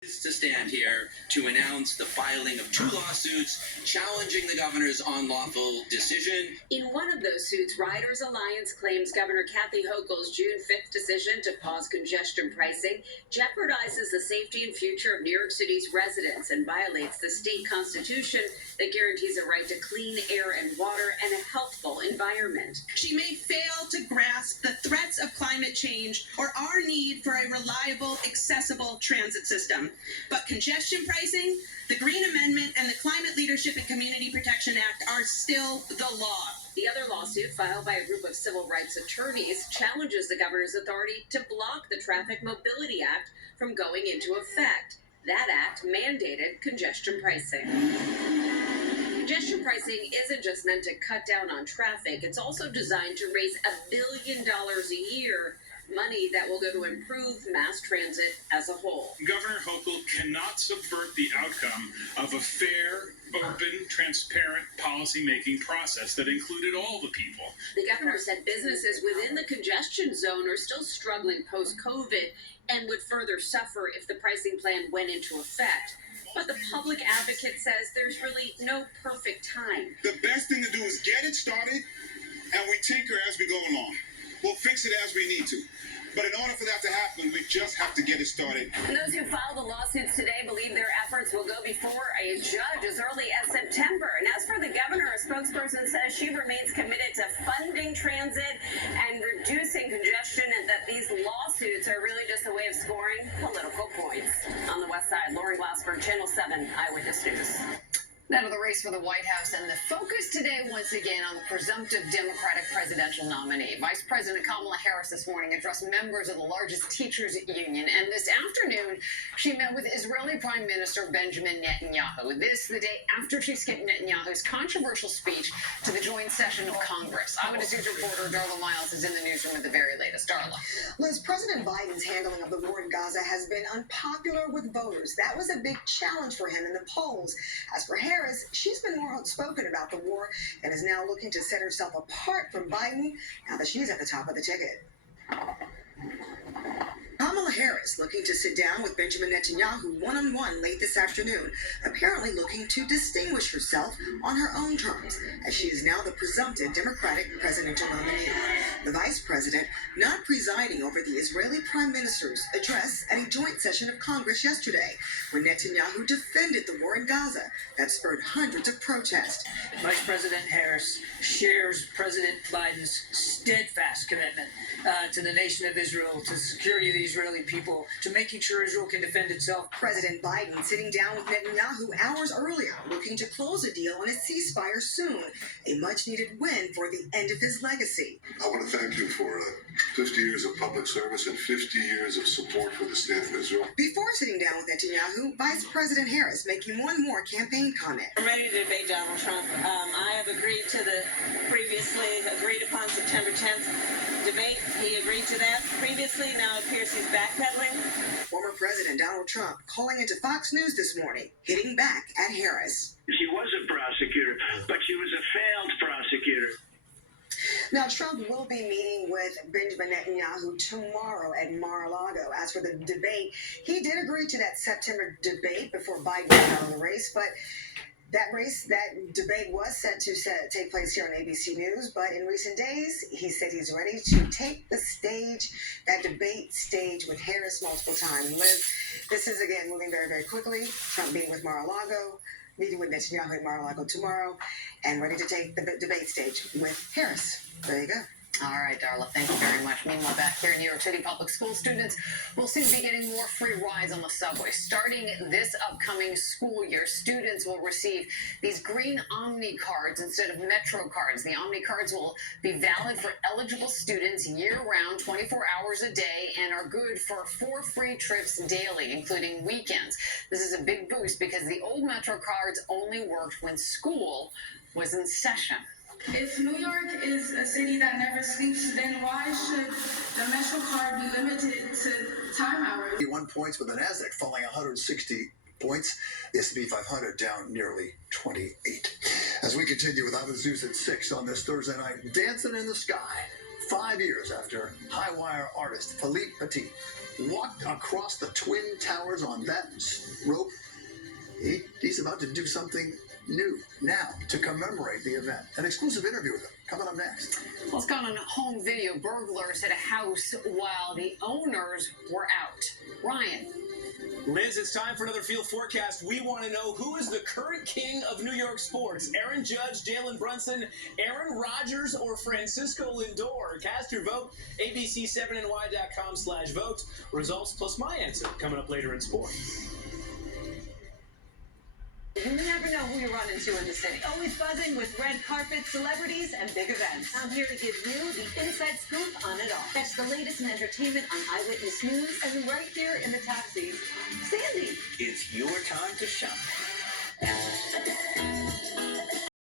Is to stand here to announce the filing of 2 lawsuits challenging the governor's unlawful decision. In one of those suits, Riders Alliance claims Governor Kathy Hochul's June 5th decision to pause congestion pricing jeopardizes the safety and future of New York City's residents and violates the state constitution that guarantees a right to clean air and water and a healthful environment. She may fail to grasp the threats of climate change or our need for a reliable, accessible transit system. But congestion pricing, the Green Amendment, and the Climate Leadership and Community Protection Act are still the law. The other lawsuit, filed by a group of civil rights attorneys, challenges the governor's authority to block the Traffic Mobility Act from going into effect. That act mandated congestion pricing. Congestion pricing isn't just meant to cut down on traffic, it's also designed to raise $1 billion a year, money that will go to improve mass transit as a whole. Governor Hochul cannot subvert the outcome of a fair, open, transparent policy-making process that included all the people. The governor said businesses within the congestion zone are still struggling post-COVID and would further suffer if the pricing plan went into effect. But the public advocate says there's really no perfect time. The best thing to do is get it started, and we tinker as we go along. We'll fix it as we need to. But in order for that to happen, we just have to get it started. And those who filed the lawsuits today believe their efforts will go before a judge as early as September. And as for the governor, a spokesperson says she remains committed to funding transit and reducing congestion, and that these lawsuits are really just a way of scoring political points. On the west side, Lauren Glassberg, Channel 7 Eyewitness News. Now to the race for the White House, and the focus today once again on the presumptive Democratic presidential nominee. Vice President Kamala Harris this morning addressed members of the largest teachers union, and this afternoon she met with Israeli Prime Minister Benjamin Netanyahu. This the day after she skipped Netanyahu's controversial speech to the joint session of Congress. Eyewitness News reporter Darla Miles is in the newsroom with the very latest. Darla. Liz, President Biden's handling of the war in Gaza has been unpopular with voters. That was a big challenge for him in the polls. As for Harris, she's been more outspoken about the war and is now looking to set herself apart from Biden now that she's at the top of the ticket. Kamala Harris looking to sit down with Benjamin Netanyahu one-on-one late this afternoon, apparently looking to distinguish herself on her own terms, as she is now the presumptive Democratic presidential nominee. The vice president not presiding over the Israeli prime minister's address at a joint session of Congress yesterday, when Netanyahu defended the war in Gaza that spurred hundreds of protests. Vice President Harris shares President Biden's steadfast commitment to the nation of Israel, to the security of the Israeli people, to making sure Israel can defend itself. President Biden sitting down with Netanyahu hours earlier, looking to close a deal on a ceasefire soon, a much-needed win for the end of his legacy. I want to thank you for 50 years of public service and 50 years of support for the state of Israel. Before sitting down with Netanyahu, Vice President Harris making one more campaign comment. I'm ready to debate Donald Trump. I have agreed to the previously agreed upon September 10th debate. He agreed to that previously. Now it appears he's backpedaling. Former President Donald Trump calling into Fox News this morning, hitting back at Harris. She was a prosecutor, but she was a failed prosecutor. Now, Trump will be meeting with Benjamin Netanyahu tomorrow at Mar-a-Lago. As for the debate, he did agree to that September debate before Biden got out of the race, but that debate was set to take place here on ABC News, but in recent days, he said he's ready to take the stage, that debate stage with Harris multiple times. Liz, this is, again, moving very, very quickly. Trump meeting with Mar-a-Lago, meeting with Netanyahu at Mar-a-Lago tomorrow, and ready to take the debate stage with Harris. There you go. All right, Darla, thank you very much. Meanwhile, back here in New York City, public school students will soon be getting more free rides on the subway. Starting this upcoming school year, students will receive these green Omni cards instead of Metro cards. The Omni cards will be valid for eligible students year-round, 24 hours a day, and are good for 4 free trips daily, including weekends. This is a big boost because the old Metro cards only worked when school was in session. If New York is a city that never sleeps, then why should the Metro card be limited to time hours? 1 points with the NASDAQ falling 160 points. The S&P 500 down nearly 28. As we continue with Eyewitness News at 6 on this Thursday night, Dancing in the Sky, 5 years after high wire artist Philippe Petit walked across the Twin Towers on that rope. He's about to do something new now to commemorate the event. An exclusive interview with him coming up next. Well, it's gone on home video. Burglars hit a house while the owners were out. Ryan. Liz, it's time for another Field Forecast. We want to know who is the current king of New York sports. Aaron Judge, Jalen Brunson, Aaron Rodgers, or Francisco Lindor? Cast your vote. ABC7NY.com/vote. Results plus my answer coming up later in sports. You never know who you run into in the city. Always buzzing with red carpet, celebrities, and big events. I'm here to give you the inside scoop on it all. Catch the latest in entertainment on Eyewitness News, and right here in the taxi, Sandy. It's your time to shine.